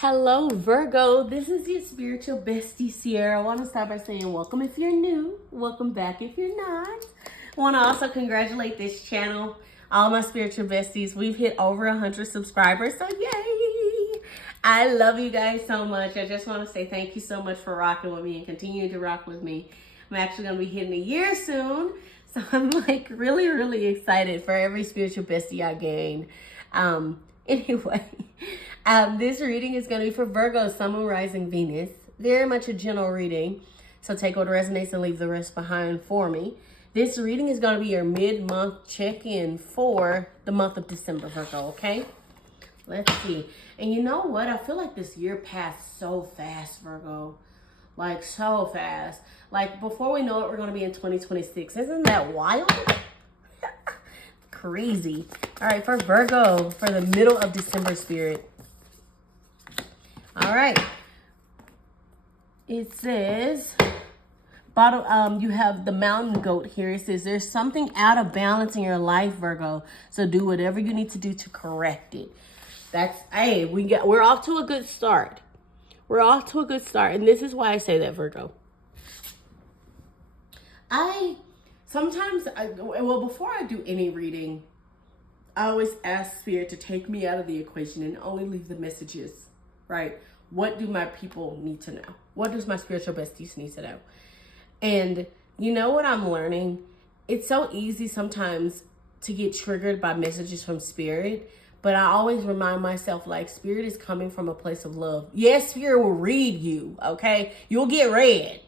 Hello, Virgo. This is your spiritual bestie, Ciara. I want to start by saying welcome if you're new. Welcome back if you're not. I want to also congratulate this channel, all my spiritual besties. We've hit over 100 subscribers, so yay! I love you guys so much. I just want to say thank you so much for rocking with me and continuing to rock with me. I'm actually going to be hitting a year soon, so I'm like really excited for every spiritual bestie I gain. Anyway, this reading is going to be for Virgo, Sun, Moon, Rising, Venus. Very much a general reading, so take what resonates and leave the rest behind for me. This reading is going to be your mid-month check-in for the month of December, Virgo, okay? Let's see. And you know what? I feel like this year passed so fast, Virgo. Like, so fast. Like, before we know it, we're going to be in 2026. Isn't that wild? Crazy. All right, for Virgo, for the middle of December spirit. All right. It says, you have the mountain goat here. It says, there's something out of balance in your life, Virgo. So do whatever you need to do to correct it. Hey, we're off to a good start. We're off to a good start. And this is why I say that, Virgo. Before I do any reading, I always ask Spirit to take me out of the equation and only leave the messages, right? What do my people need to know? What does my spiritual besties need to know? And you know what I'm learning? It's so easy sometimes to get triggered by messages from Spirit, but I always remind myself, like, Spirit is coming from a place of love. Yes, Spirit will read you, okay? You'll get read.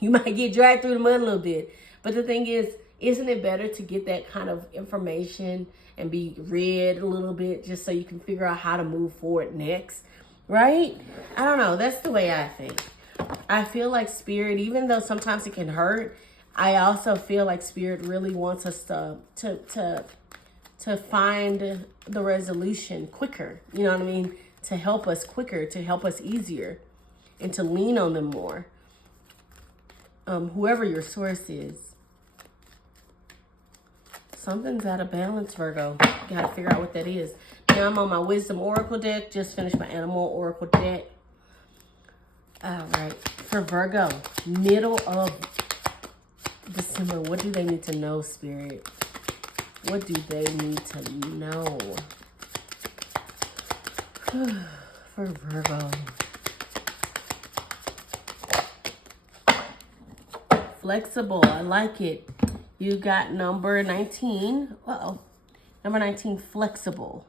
You might get dragged through the mud a little bit. But the thing is, isn't it better to get that kind of information and be read a little bit just so you can figure out how to move forward next, right? I don't know. That's the way I think. I feel like Spirit, even though sometimes it can hurt, I also feel like Spirit really wants us to find the resolution quicker. You know what I mean? To help us quicker, to help us easier, and to lean on them more. Whoever your source is. Something's out of balance, Virgo. You gotta figure out what that is. Now I'm on my Wisdom Oracle deck. Just finished my Animal Oracle deck. All right. For Virgo, middle of December, what do they need to know, Spirit? What do they need to know? For Virgo. Flexible. I like it. You got number 19. Number 19, flexible.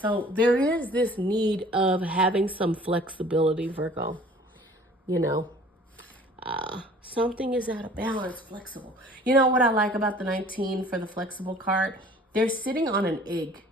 So there is this need of having some flexibility, Virgo. You know, something is out of balance, flexible. You know what I like about the 19 for the flexible card? They're sitting on an egg.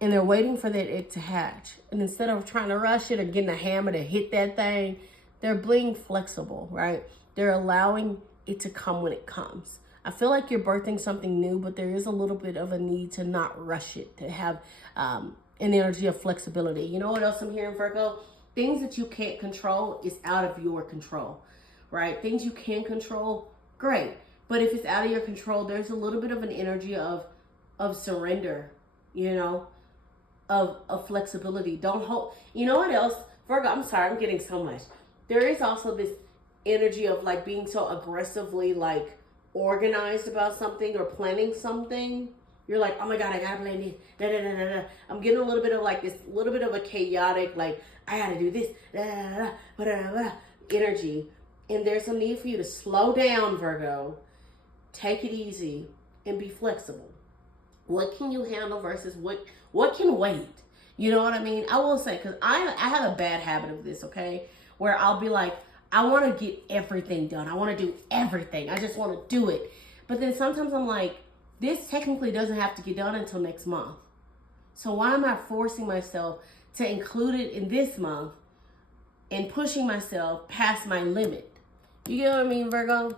And they're waiting for that egg to hatch. And instead of trying to rush it or getting a hammer to hit that thing, they're being flexible, right? They're allowing it to come when it comes. I feel like you're birthing something new, but there is a little bit of a need to not rush it, to have an energy of flexibility. You know what else I'm hearing, Virgo? Things that you can't control is out of your control, right? Things you can control, great. But if it's out of your control, there's a little bit of an energy of surrender, you know, of flexibility. Don't hold. You know what else? Virgo, I'm sorry, I'm getting so much. There is also this energy of like being so aggressively like organized about something or planning something. You're like, oh my God, I gotta plan this. Da, da, da, da, da. I'm getting a little bit of like this little bit of a chaotic, like, I gotta do this, da, da, da, da, da, da, da, energy. And there's a need for you to slow down, Virgo. Take it easy and be flexible. What can you handle versus what can wait? You know what I mean? I will say, because I have a bad habit of this, okay? Where I'll be like, I want to get everything done. I want to do everything. I just want to do it. But then sometimes I'm like, this technically doesn't have to get done until next month. So why am I forcing myself to include it in this month and pushing myself past my limit? You get what I mean, Virgo?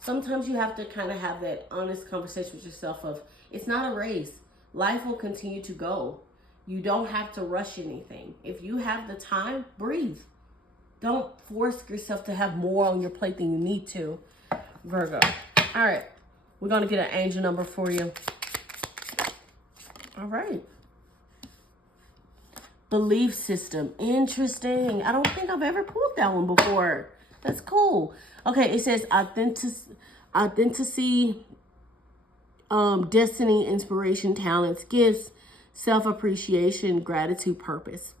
Sometimes you have to kind of have that honest conversation with yourself of, it's not a race. Life will continue to go. You don't have to rush anything. If you have the time, breathe. Don't force yourself to have more on your plate than you need to, Virgo. All right. We're going to get an angel number for you. All right. Belief system. Interesting. I don't think I've ever pulled that one before. That's cool. Okay, it says authenticity, destiny, inspiration, talents, gifts, self-appreciation, gratitude, purpose.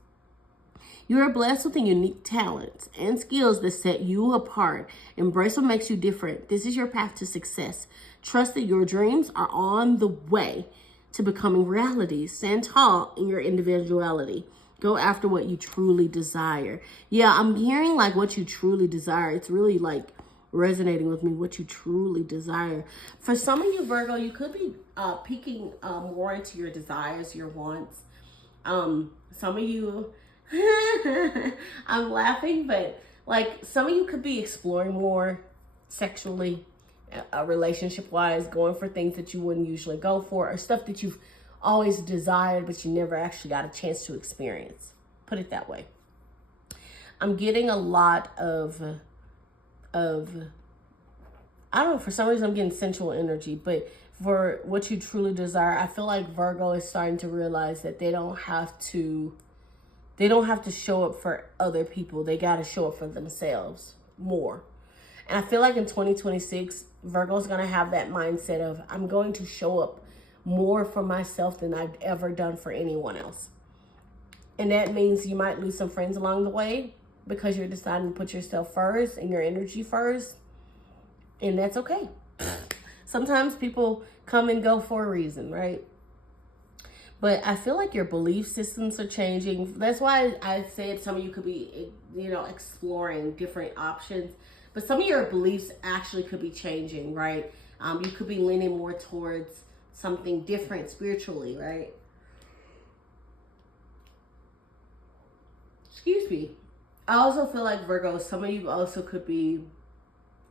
You are blessed with unique talents and skills that set you apart. Embrace what makes you different. This is your path to success. Trust that your dreams are on the way to becoming reality. Stand tall in your individuality. Go after what you truly desire. Yeah, I'm hearing like what you truly desire. It's really like resonating with me, what you truly desire. For some of you, Virgo, you could be peeking more into your desires, your wants. Some of you, I'm laughing, but like some of you could be exploring more sexually, relationship-wise, going for things that you wouldn't usually go for, or stuff that you've always desired, but you never actually got a chance to experience. Put it that way. I'm getting a lot of I don't know, for some reason I'm getting sensual energy, but for what you truly desire, I feel like Virgo is starting to realize that they don't have to show up for other people. They got to show up for themselves more. And I feel like in 2026, Virgo's going to have that mindset of, I'm going to show up more for myself than I've ever done for anyone else. And that means you might lose some friends along the way because you're deciding to put yourself first and your energy first. And that's okay. Sometimes people come and go for a reason, right? But I feel like your belief systems are changing. That's why I said some of you could be, exploring different options. But some of your beliefs actually could be changing, right? You could be leaning more towards something different spiritually, right? Excuse me. I also feel like Virgo, some of you also could be,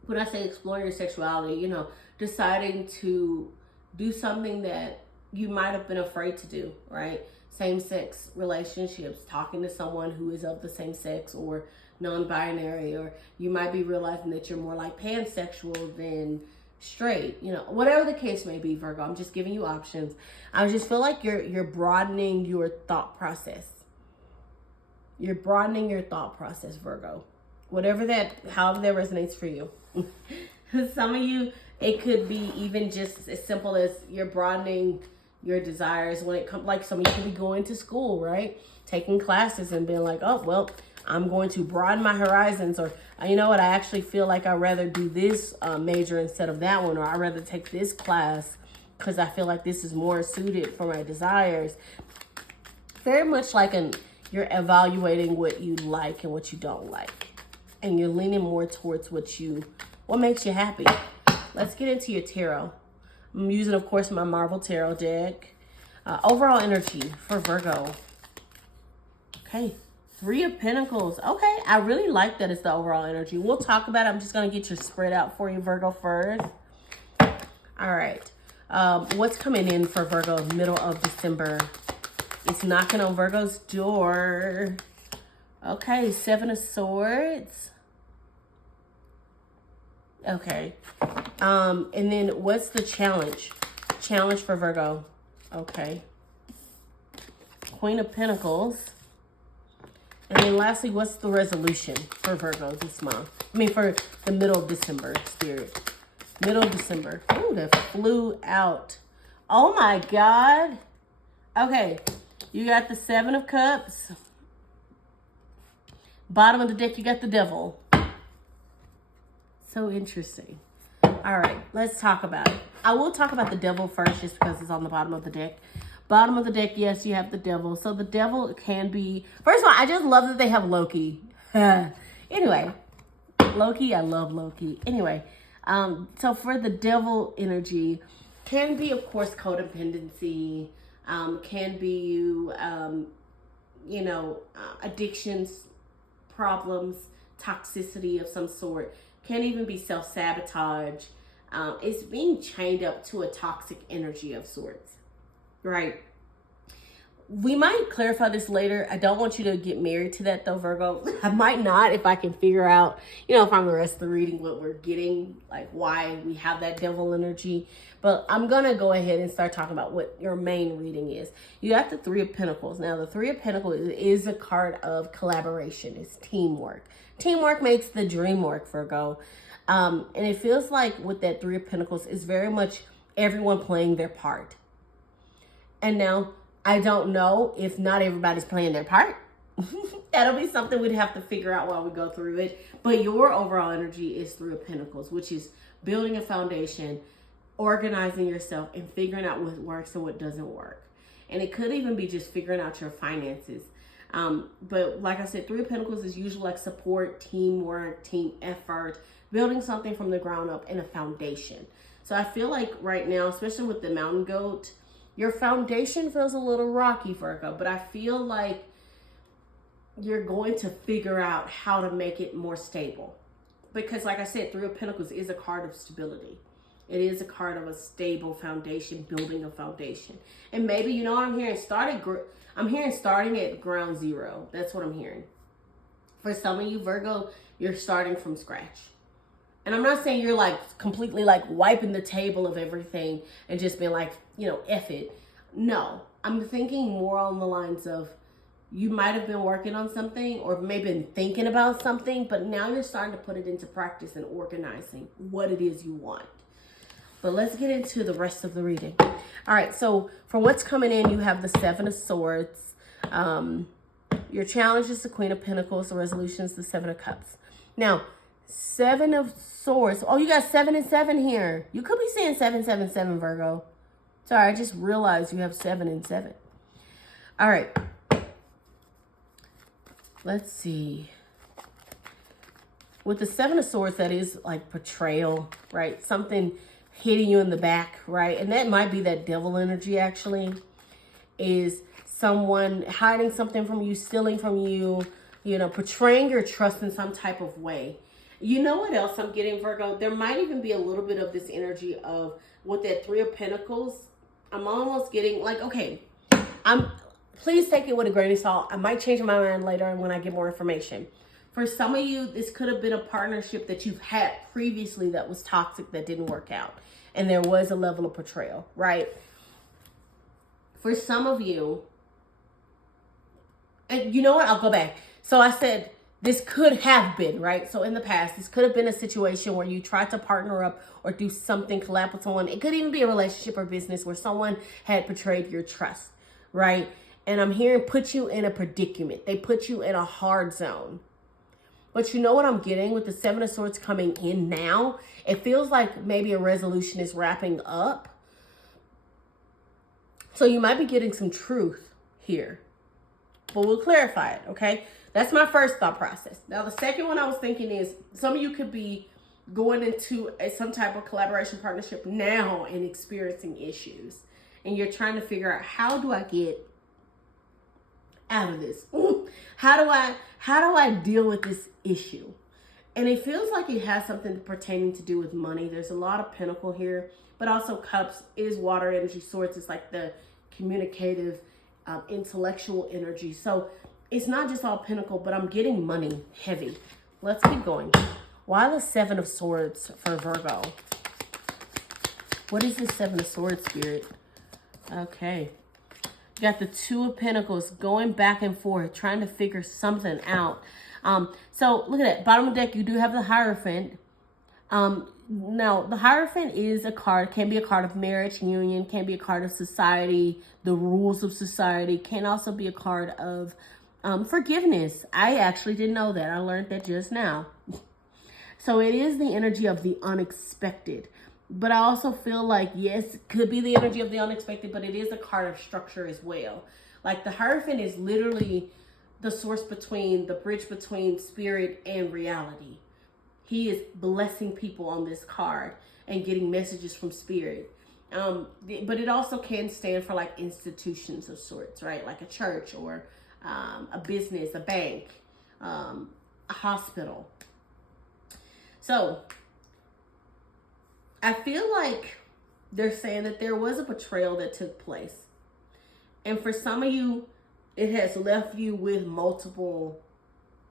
when I say exploring your sexuality, deciding to do something that you might have been afraid to do, right? Same-sex relationships, talking to someone who is of the same sex or non-binary, or you might be realizing that you're more like pansexual than straight, whatever the case may be, Virgo. I'm just giving you options. I just feel like you're broadening your thought process. You're broadening your thought process, Virgo. However that resonates for you. Some of you, it could be even just as simple as you're broadening your desires when it comes, like some of you could be going to school, right? Taking classes and being like, oh, well, I'm going to broaden my horizons, or you know what, I actually feel like I'd rather do this major instead of that one, or I'd rather take this class because I feel like this is more suited for my desires. Very much like you're evaluating what you like and what you don't like. And you're leaning more towards what makes you happy. Let's get into your tarot. I'm using, of course, my Marvel Tarot deck. Overall energy for Virgo. Okay. 3 of Pentacles. Okay. I really like that it's the overall energy. We'll talk about it. I'm just going to get your spread out for you, Virgo, first. All right. What's coming in for Virgo middle of December? It's knocking on Virgo's door. Okay. 7 of Swords. Okay. And then what's the challenge? Challenge for Virgo. Okay. Queen of Pentacles. And then lastly, what's the resolution for Virgo this month? For the middle of December, Spirit. Middle of December. Ooh, that flew out. Oh my God. Okay. You got the 7 of Cups. Bottom of the deck, you got the Devil. So interesting. All right, let's talk about it. I will talk about the Devil first just because it's on the bottom of the deck. Bottom of the deck, yes, you have the Devil. So the Devil can be... First of all, I just love that they have Loki. Anyway, Loki, I love Loki. Anyway, so for the Devil energy, can be, of course, codependency. Can be you, addictions, problems, toxicity of some sort. Can even be self-sabotage. It's being chained up to a toxic energy of sorts, right? we might clarify this later. I don't want you to get married to that though, Virgo. I might not, if I can figure out, you know, if I'm the rest of the reading, what we're getting, like why we have that devil energy. But I'm going to go ahead and start talking about what your main reading is. You have the Three of Pentacles. Now, the Three of Pentacles is a card of collaboration. It's teamwork. Teamwork makes the dream work, Virgo. And it feels like with that Three of Pentacles, it's very much everyone playing their part. And now, I don't know if not everybody's playing their part. That'll be something we'd have to figure out while we go through it. But your overall energy is Three of Pentacles, which is building a foundation, organizing yourself, and figuring out what works and what doesn't work. And it could even be just figuring out your finances. But like I said, Three of Pentacles is usually like support, teamwork, team effort, building something from the ground up and a foundation. So I feel like right now, especially with the mountain goat, your foundation feels a little rocky, Virgo, but I feel like you're going to figure out how to make it more stable. Because like I said, Three of Pentacles is a card of stability. It is a card of a stable foundation, building a foundation. And maybe, you know what I'm hearing? I'm hearing starting at ground zero. That's what I'm hearing. For some of you, Virgo, you're starting from scratch. And I'm not saying you're like completely like wiping the table of everything and just being like, you know, F it. No, I'm thinking more on the lines of you might have been working on something or maybe been thinking about something, but now you're starting to put it into practice and organizing what it is you want. But let's get into the rest of the reading. All right, so for what's coming in, you have the Seven of Swords. Your challenge is the Queen of Pentacles. The resolution is the Seven of Cups. Now, Seven of Swords. Oh, you got 7 and 7 here. You could be saying 7, 7, 7, Virgo. Sorry, I just realized you have 7 and 7. All right. Let's see. With the Seven of Swords, that is like betrayal, right? Something hitting you in the back, right? And that might be that devil energy, actually. Is someone hiding something from you, stealing from you, you know, betraying your trust in some type of way. You know what else I'm getting, Virgo? There might even be a little bit of this energy of with that Three of Pentacles. I'm almost getting like, okay, please take it with a grain of salt. I might change my mind later when I get more information. For some of you, this could have been a partnership that you've had previously that was toxic, that didn't work out. And there was a level of betrayal, right? For some of you, and you know what? I'll go back. So I said, this could have been, right? So in the past, this could have been a situation where you tried to partner up or do something, collab with someone. It could even be a relationship or business where someone had betrayed your trust, right? And I'm hearing put you in a predicament. They put you in a hard zone. But you know what I'm getting with the Seven of Swords coming in now? It feels like maybe a resolution is wrapping up. So you might be getting some truth here. But we'll clarify it, okay? That's my first thought process. Now, the second one I was thinking is some of you could be going into some type of collaboration partnership now and experiencing issues. And you're trying to figure out, how do I get out of this? How do I deal with this issue? And it feels like it has something pertaining to do with money. There's a lot of Pentacle here, but also Cups is water energy. Swords is like the communicative, intellectual energy. So it's not just all Pentacle, but I'm getting money heavy. Let's keep going. Why the Seven of Swords for Virgo? What is this Seven of Swords, Spirit? Okay. You got the Two of Pentacles going back and forth, trying to figure something out. So look at that. Bottom of the deck, you do have the Hierophant. Now, the Hierophant is a card, can be a card of marriage, union, can be a card of society, the rules of society, can also be a card of forgiveness. I actually didn't know that. I learned that just now. So it is the energy of the unexpected. But I also feel like, yes, it could be the energy of the unexpected, but it is a card of structure as well. Like the Hierophant is literally the source between, the bridge between spirit and reality. He is blessing people on this card and getting messages from spirit. But it also can stand for like institutions of sorts, right? Like a church or a business, a bank, a hospital. So I feel like they're saying that there was a betrayal that took place. And for some of you, it has left you with multiple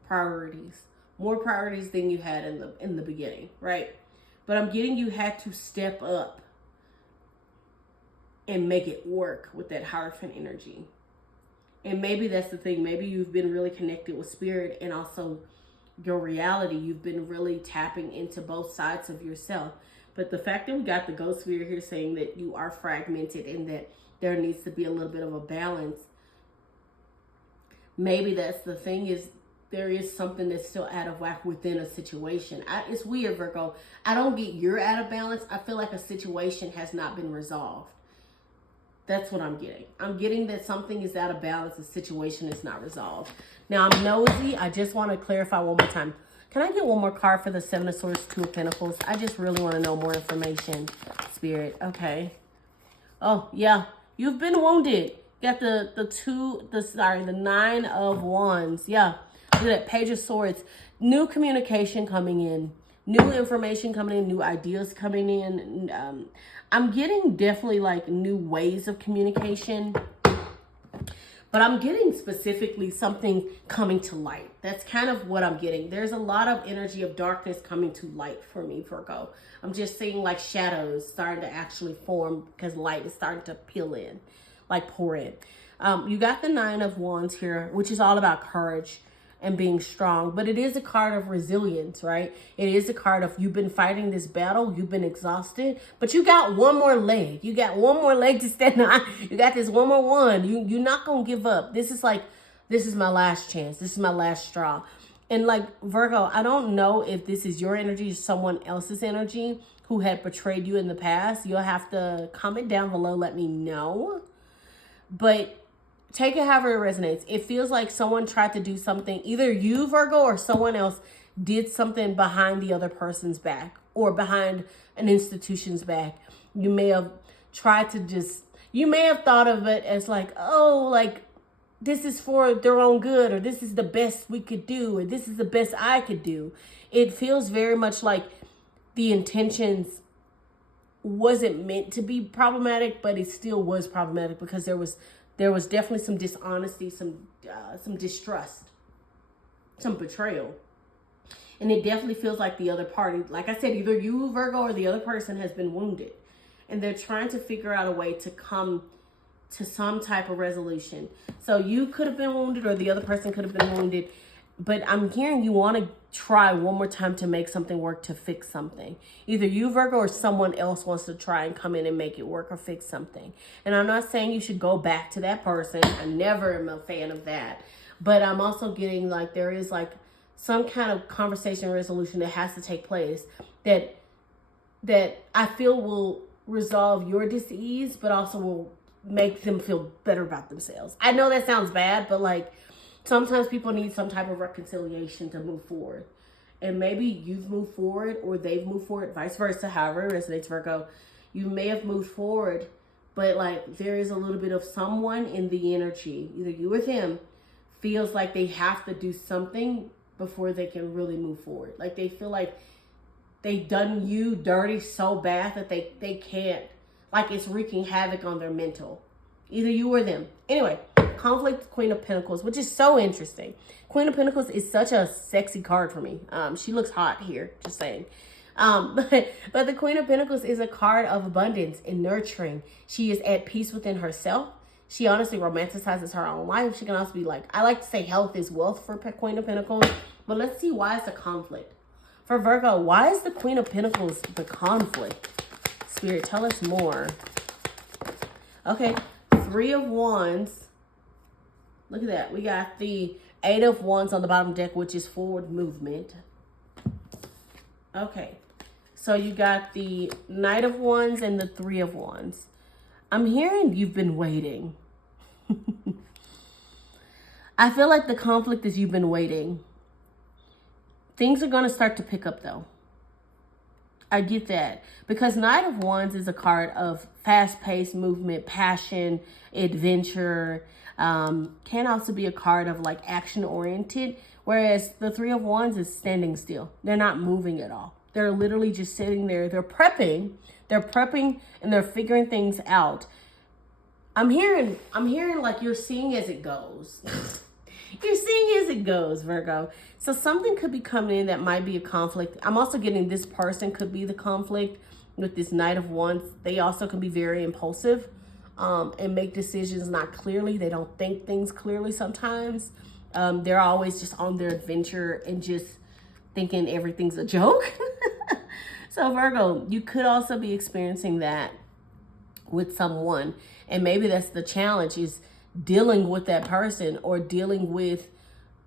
priorities, more priorities than you had in the beginning, right? But I'm getting you had to step up and make it work with that Hierophant energy. And maybe that's the thing. Maybe you've been really connected with spirit and also your reality. You've been really tapping into both sides of yourself. But the fact that we got the ghost spirit here saying that you are fragmented and that there needs to be a little bit of a balance. Maybe that's the thing, is there is something that's still out of whack within a situation. It's weird, Virgo. I don't get you're out of balance. I feel like a situation has not been resolved. That's what I'm getting. I'm getting that something is out of balance. The situation is not resolved. Now, I'm nosy. I just want to clarify one more time. Can I get one more card for the Seven of Swords, Two of Pentacles? I just really want to know more information, Spirit. Okay. Oh, yeah. You've been wounded. Got the Nine of Wands. Yeah. Look at that, Page of Swords. New communication coming in. New information coming in. New ideas coming in. I'm getting definitely like new ways of communication. But I'm getting specifically something coming to light. That's kind of what I'm getting. There's a lot of energy of darkness coming to light for me, Virgo. I'm just seeing like shadows starting to actually form because light is starting to peel in, like pour in. You got the Nine of Wands here, which is all about courage and being strong. But it is a card of resilience, right? It is a card of you've been fighting this battle. You've been exhausted. But you got one more leg. You got one more leg to stand on. You got this one more one. You're not going to give up. This is my last chance. This is my last straw. And like, Virgo, I don't know if this is your energy or someone else's energy who had betrayed you in the past. You'll have to comment down below. Let me know. But take it however it resonates. It feels like someone tried to do something. Either you, Virgo, or someone else did something behind the other person's back or behind an institution's back. You may have tried to you may have thought of it as like, oh, like this is for their own good, or this is the best we could do, or this is the best I could do. It feels very much like the intentions wasn't meant to be problematic, but it still was problematic because there was definitely some dishonesty, some distrust, some betrayal. And it definitely feels like the other party, like I said, either you, Virgo, or the other person has been wounded. And they're trying to figure out a way to come to some type of resolution. So you could have been wounded or the other person could have been wounded. But I'm hearing you want to try one more time to make something work, to fix something. Either you, Virgo, or someone else wants to try and come in and make it work or fix something. And I'm not saying you should go back to that person. I never am a fan of that. But I'm also getting like there is like some kind of conversation resolution that has to take place that I feel will resolve your dis-ease, but also will make them feel better about themselves. I know that sounds bad, but like sometimes people need some type of reconciliation to move forward. And maybe you've moved forward or they've moved forward, vice versa, however it resonates, Virgo. You may have moved forward, but like there is a little bit of someone in the energy, either you or them, feels like they have to do something before they can really move forward. Like they feel like they've done you dirty so bad that they can't, like it's wreaking havoc on their mental. Either you or them. Anyway, conflict, Queen of Pentacles, which is so interesting. Queen of Pentacles is such a sexy card for me. She looks hot here, just saying. But the Queen of Pentacles is a card of abundance and nurturing. She is at peace within herself. She honestly romanticizes her own life. She can also be like, I like to say health is wealth for Queen of Pentacles. But let's see why it's a conflict. For Virgo, why is the Queen of Pentacles the conflict? Spirit, tell us more. Okay, Three of Wands. Look at that. We got the Eight of Wands on the bottom deck, which is forward movement. Okay, so you got the Knight of Wands and the Three of Wands. I'm hearing you've been waiting. I feel like the conflict is you've been waiting. Things are going to start to pick up though. I get that. Because Knight of Wands is a card of fast-paced movement, passion, adventure. Can also be a card of like action-oriented. Whereas the Three of Wands is standing still. They're not moving at all. They're literally just sitting there. They're prepping. They're prepping and they're figuring things out. I'm hearing like you're seeing as it goes. You're seeing as it goes, Virgo. So something could be coming in that might be a conflict. I'm also getting this person could be the conflict with this Knight of Wands. They also can be very impulsive and make decisions not clearly. They don't think things clearly sometimes. They're always just on their adventure and just thinking everything's a joke. So Virgo, you could also be experiencing that with someone. And maybe that's the challenge, is dealing with that person or dealing with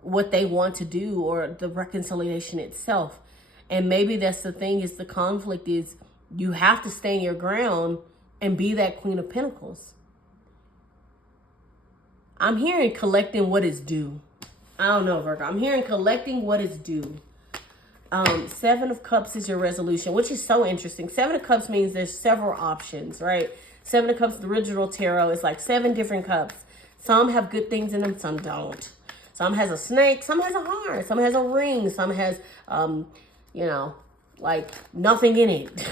what they want to do or the reconciliation itself. And maybe that's the thing, is the conflict is you have to stand your ground and be that Queen of Pentacles. I'm hearing collecting what is due. I don't know, Virgo. I'm hearing collecting what is due. Seven of Cups is your resolution, which is so interesting. Seven of Cups means there's several options, right? Seven of Cups, the original tarot, is like 7 different cups. Some have good things in them, some don't. Some has a snake, some has a heart, some has a ring, some has, like nothing in it.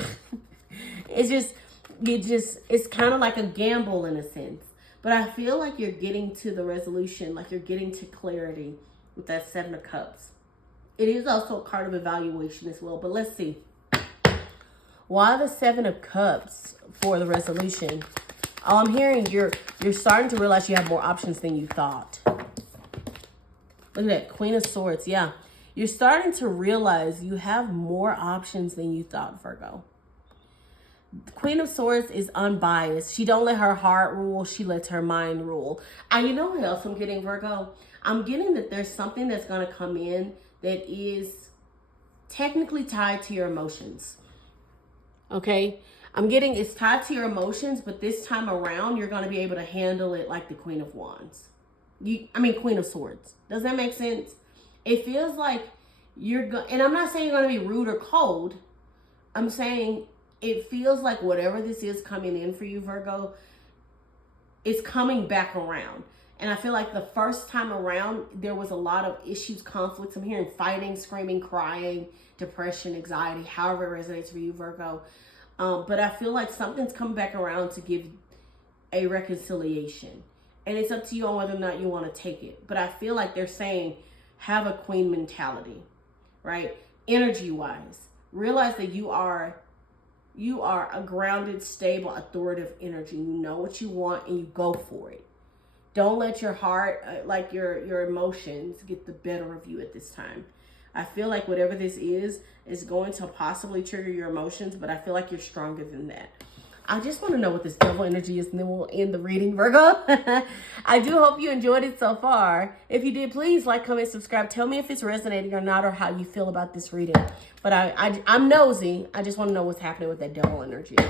It's kind of like a gamble in a sense. But I feel like you're getting to the resolution, like you're getting to clarity with that Seven of Cups. It is also a card of evaluation as well, but let's see. Why the Seven of Cups for the resolution? Oh, I'm hearing you're starting to realize you have more options than you thought. Look at that, Queen of Swords. Yeah, you're starting to realize you have more options than you thought, Virgo. The Queen of Swords is unbiased. She don't let her heart rule. She lets her mind rule. And you know what else I'm getting, Virgo? I'm getting that there's something that's going to come in that is technically tied to your emotions. Okay? I'm getting it's tied to your emotions, but this time around, you're going to be able to handle it like the Queen of Wands. Queen of Swords. Does that make sense? It feels like and I'm not saying you're going to be rude or cold. I'm saying it feels like whatever this is coming in for you, Virgo, is coming back around. And I feel like the first time around, there was a lot of issues, conflicts. I'm hearing fighting, screaming, crying, depression, anxiety, however it resonates for you, Virgo. But I feel like something's coming back around to give a reconciliation. And it's up to you on whether or not you want to take it. But I feel like they're saying, have a queen mentality, right? Energy-wise. Realize that you are a grounded, stable, authoritative energy. You know what you want and you go for it. Don't let your heart, like your emotions, get the better of you at this time. I feel like whatever this is going to possibly trigger your emotions, but I feel like you're stronger than that. I just want to know what this devil energy is, and then we'll end the reading, Virgo. I do hope you enjoyed it so far. If you did, please like, comment, subscribe. Tell me if it's resonating or not, or how you feel about this reading. But I'm nosy. I just want to know what's happening with that devil energy. All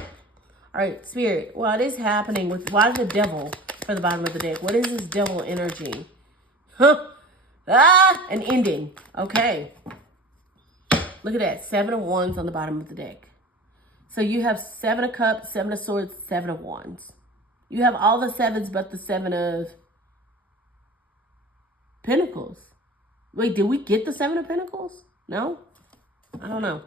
right, Spirit. What is happening with, why the devil for the bottom of the deck? What is this devil energy? An ending. Okay. Look at that. 7 of Wands on the bottom of the deck. So you have 7 of Cups, 7 of Swords, 7 of Wands. You have all the 7s but the 7 of Pentacles. Wait, did we get the 7 of Pentacles? No? I don't know.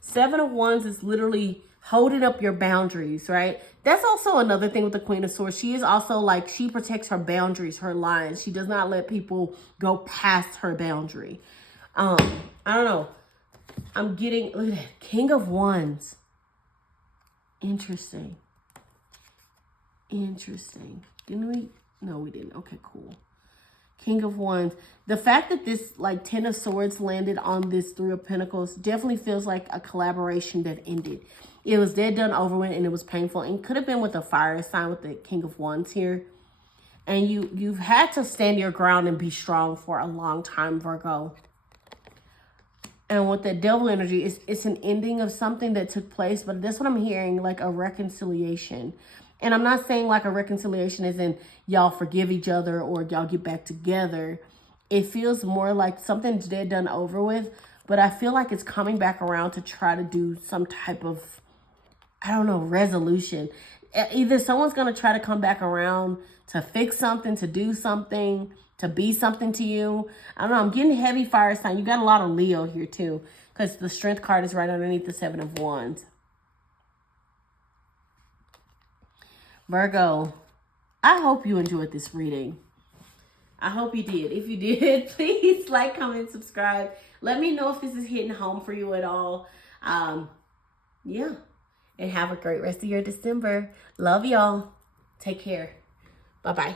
7 of Wands is literally holding up your boundaries, right? That's also another thing with the Queen of Swords. She is also like, she protects her boundaries, her lines. She does not let people go past her boundary. I don't know. I'm getting, look at that, King of Wands. Interesting. Didn't we? No, we didn't. Okay, cool. King of Wands. The fact that this like 10 of Swords landed on this 3 of Pentacles definitely feels like a collaboration that ended. It was dead, done, over with, and it was painful. And could have been with a fire sign with the King of Wands here. And you've had to stand your ground and be strong for a long time, Virgo. And with the devil energy, it's an ending of something that took place. But that's what I'm hearing, like a reconciliation. And I'm not saying like a reconciliation as in y'all forgive each other or y'all get back together. It feels more like something's dead, done, over with. But I feel like it's coming back around to try to do some type of, I don't know, resolution. Either someone's going to try to come back around to fix something, to do something, to be something to you. I don't know. I'm getting heavy fire sign. You got a lot of Leo here too, because the Strength card is right underneath the 7 of Wands. Virgo, I hope you enjoyed this reading. I hope you did. If you did, please like, comment, subscribe. Let me know if this is hitting home for you at all. Yeah. And have a great rest of your December. Love y'all. Take care. Bye-bye.